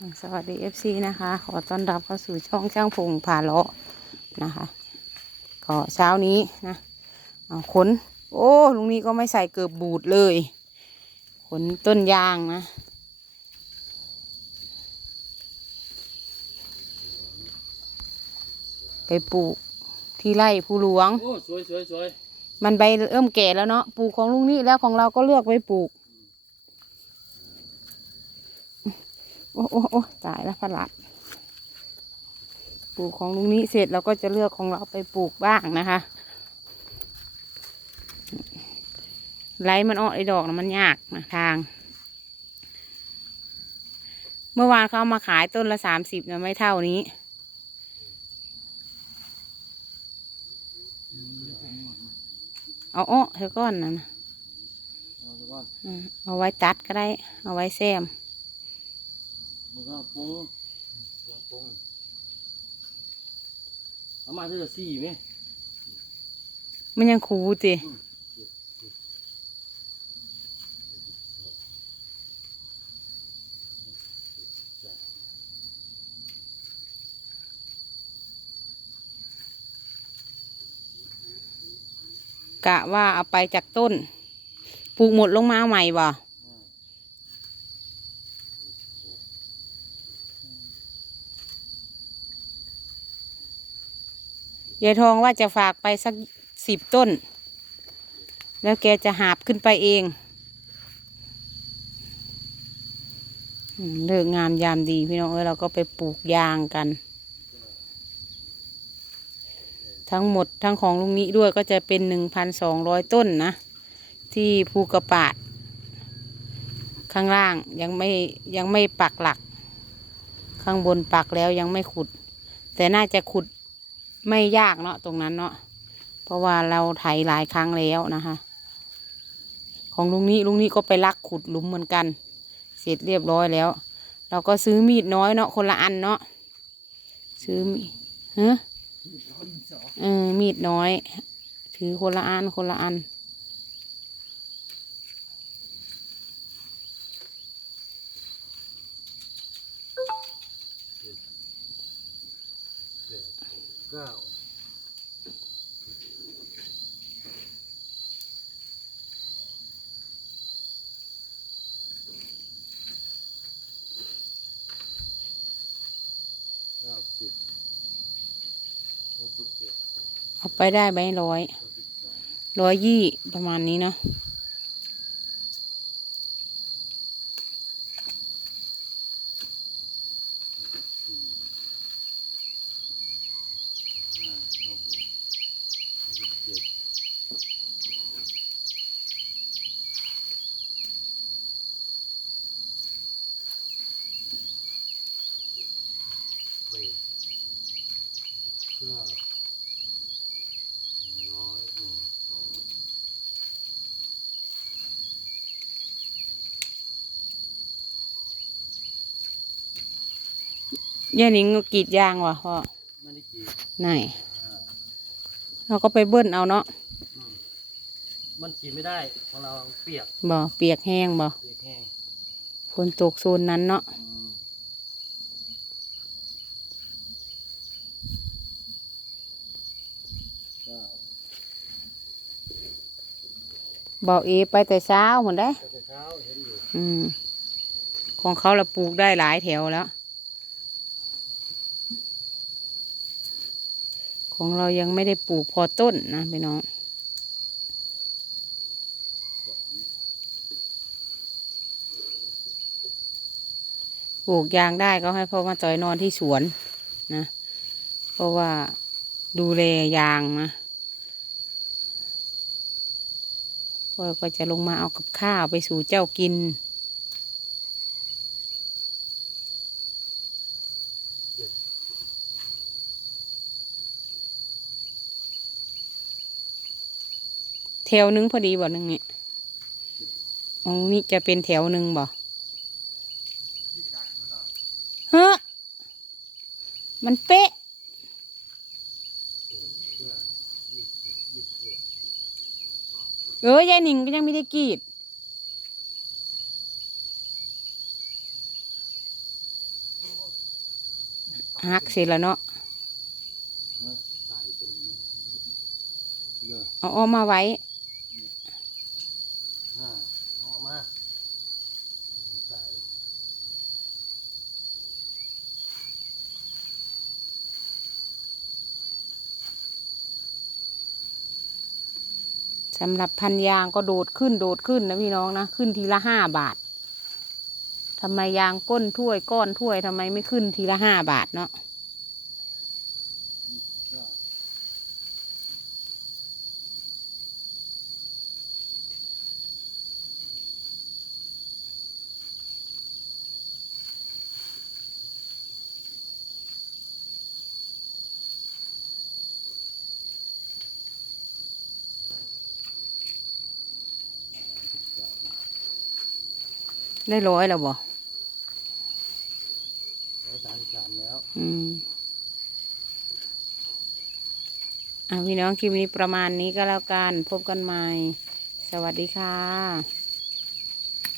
สวัสดี FC นะคะ ขอต้อนรับเข้าสู่ช่องช่างพงพาเลาะนะคะ ก็เช้านี้นะเอาขน โอ้ลุงนี้ก็ไม่ใส่เกือบบูดเลย ขนต้นยางนะไปปลูกที่ไร่ผู้หลวง โอ้ สวยสวยสวยมันใบเริ่มแก่แล้วเนาะปลูกของลุงนี่แล้วของเราก็เลือกไว้ปลูก อ้โอ้โอ้ตายแล้วพลัดปลูกของลุงนี้เสร็จเราก็จะเลือกของเราไปปลูกบ้างนะคะไล่มันออกไอ้ดอกนะมันยากนะทาง เมื่อวานเขาเอามาขายต้นละสามสิบนะไม่เท่านี้เอาอ้อเธอก้อนนะนะเอาสักก้อนอืมเอาไว้ตัดก็ได้ เอาไว้แซม มันก็ปรุงปรุงเอามาเท่ากับสี่ไหมมันยังคูจิกะว่าเอาไปจากต้น ปลูกหมดลงมาใหม่บ่ ยายทองว่าจะฝากไปสักสิบต้น แล้วแกจะหาบขึ้นไปเองอืมเลิกงามยามดีพี่น้องเอ้ยเราก็ไปปลูกยางกัน ทั้งหมดทั้งของลุงนี้ด้วยก็จะเป็นหนึ่งพันสองร้อยต้นนะ ที่ภูกระปาด ข้างล่างยังไม่ยังไม่ปักหลัก ข้างบนปักแล้วยังไม่ขุด แต่น่าจะขุด ไม่ยากเนาะตรงนั้นเนาะเพราะว่าเราไถหลายครั้งแล้วนะคะ ของลุงนี้ลุงนี้ก็ไปลักขุดหลุมเหมือนกัน เสร็จเรียบร้อยแล้ว เราก็ซื้อมีดน้อยเนาะคนละอันเนาะซื้อมีดฮะเออมีดน้อย ถือคนละอันคนละอัน เก้าเก้าสิบเก้าสิบเอ็ดเอาไปได้ไหมร้อยร้อยยี่ประมาณนี้เนาะ ห้าเก้าหกเก้าสิบเจ็ดแปดเก้าร้อยหนึ่ง ย่านิงก็กรีดยางว่ะพ่อไม่ได้กี่ไหนเราก็ไปเบิ้ลเอาเนาะอืมมันกินไม่ได้ของเราเปียกบ่เปียกแห้งบ่เปียกแห้งฝนตกโซนนั้นเนาะอืมเก้าบ่เอไปแต่เช้าหมดได้แต่เช้าเห็นอยู่อืมของเขาเราปลูกได้หลายแถวแล้ว ของเรายังไม่ได้ปลูกพอต้นนะพี่น้อง ปลูกยางได้ก็ให้พ่อมาจอยนอนที่สวนนะ เพราะว่าดูแลยางนะพ่อก็จะลงมาเอากับข้าวไปสู่เจ้ากิน แถวหนึงพอดีบ่หนึ่งเนี่ยอ๋อนี่จะเป็นแถวหนึ่งบ่ฮะมันเป๊ะ เออยายหนิงก็ยังไม่ได้กีดหักเสร็จแล้วเนาะอะเอาออกมาไว้ ห้าเอาออกมาตาย สำหรับพันยางก็โดดขึ้นโดดขึ้นนะพี่น้องนะ ขึ้นทีละห้าบาททำไมยางก้นถ้วยก้อนถ้วยทำไมไม่ขึ้นทีละห้าบาทเนาะ ได้ร้อยแล้วบ่ร้อยสามสิบสามแล้ว อืมอะพี่น้องคลิปนี้ประมาณนี้ก็แล้วกัน พบกันใหม่ สวัสดีค่ะ